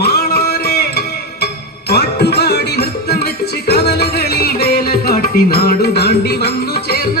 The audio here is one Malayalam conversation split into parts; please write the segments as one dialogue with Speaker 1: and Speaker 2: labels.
Speaker 1: മാളോരെ പാട്ടുപാടി നൃത്തം വെച്ച് കവലകളിൽ വേല കാട്ടി നാടു താണ്ടി വന്നു ചേർന്ന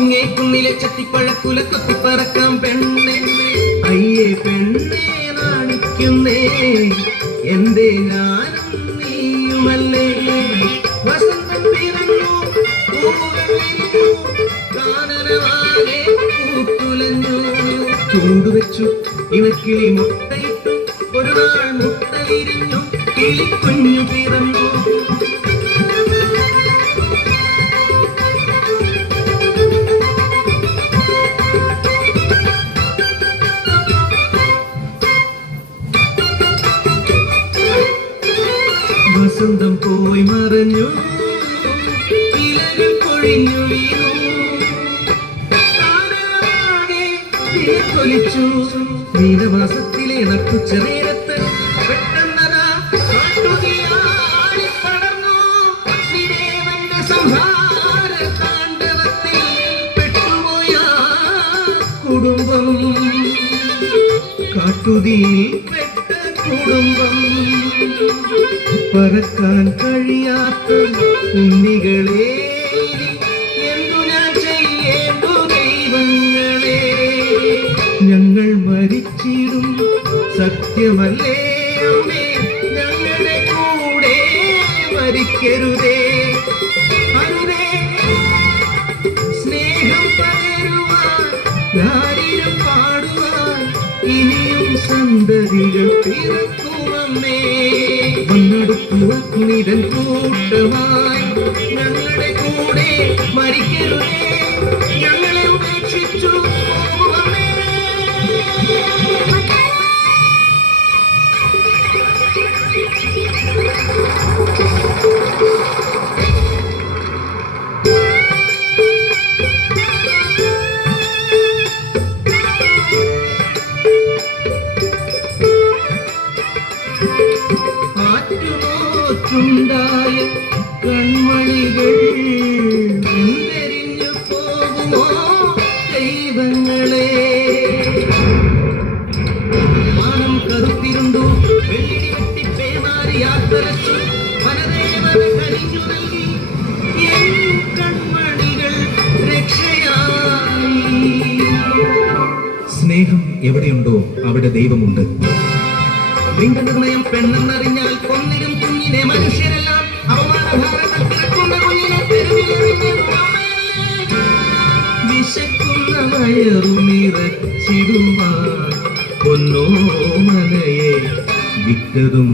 Speaker 1: ഇങ്ങേ കുന്നിലെ ചത്തിപ്പഴക്കുല കൊത്തിപ്പറക്കാം പെണ്ണെ. അയ്യേ പെണ്ണെ നാണിക്കുന്നേ എന്റെ ഞാനും നീയുമല്ലേ? വസന്തം പിറന്നു കാനനമാകെ മുട്ടയിട്ടു ഒരു നാൾ മുട്ട കിളിക്കുഞ്ഞു പിറന്നു. വസന്തം പോയി മറഞ്ഞു. കൊഴിഞ്ഞു വീണു നീലമാസത്തിലെ നട്ടുച്ച നേരത്ത് കുടുംബം. കാട്ടുതീ കുടുംബം. പറക്കാൻ കഴിയാത്ത കുഞ്ഞികളെ എന്തു ഞാൻ ചെയ്യേണ്ടു ദൈവങ്ങളെ? ഞങ്ങൾ മരിച്ചിടും സത്യമല്ലേ അമ്മേ? ഞങ്ങളുടെ കൂടെ മരിക്കരുതേ. അരുതേ സ്നേഹം പകരുവാൻ പാടുവാൻ ഇനിയും സന്തതികൾ പിറക്കുമമ്മേ വന്നെടുക്കുക നിരൻ കൂട്ടമായി ആറ്റുനോറ്റുണ്ടായ കൺമണികൾ എന്തെരിഞ്ഞു പോകുമോ ദൈവങ്ങളെ? മാനം കറുത്തിരുണ്ടു വെള്ളിടി വെട്ടി പേമാരി യാത്രച്ചു വനദേവന കനിഞ്ഞു നൽകി. കൺമണികൾ രക്ഷയായി. സ്നേഹം എവിടെയുണ്ടോ അവിടെ ദൈവമുണ്ട്. ലിംഗനിർണയം പെണ്ണെന്നറിഞ്ഞാൽ കൊന്നിടും കുഞ്ഞിനെ മനുഷ്യരെല്ലാം അപമാനഭാരങ്ങൾ കിടക്കുന്ന കുഞ്ഞിനെ. വിശക്കുന്ന വയറുനിറച്ചിടുവാൻ പൊന്നോ മലയെ വിറ്റതും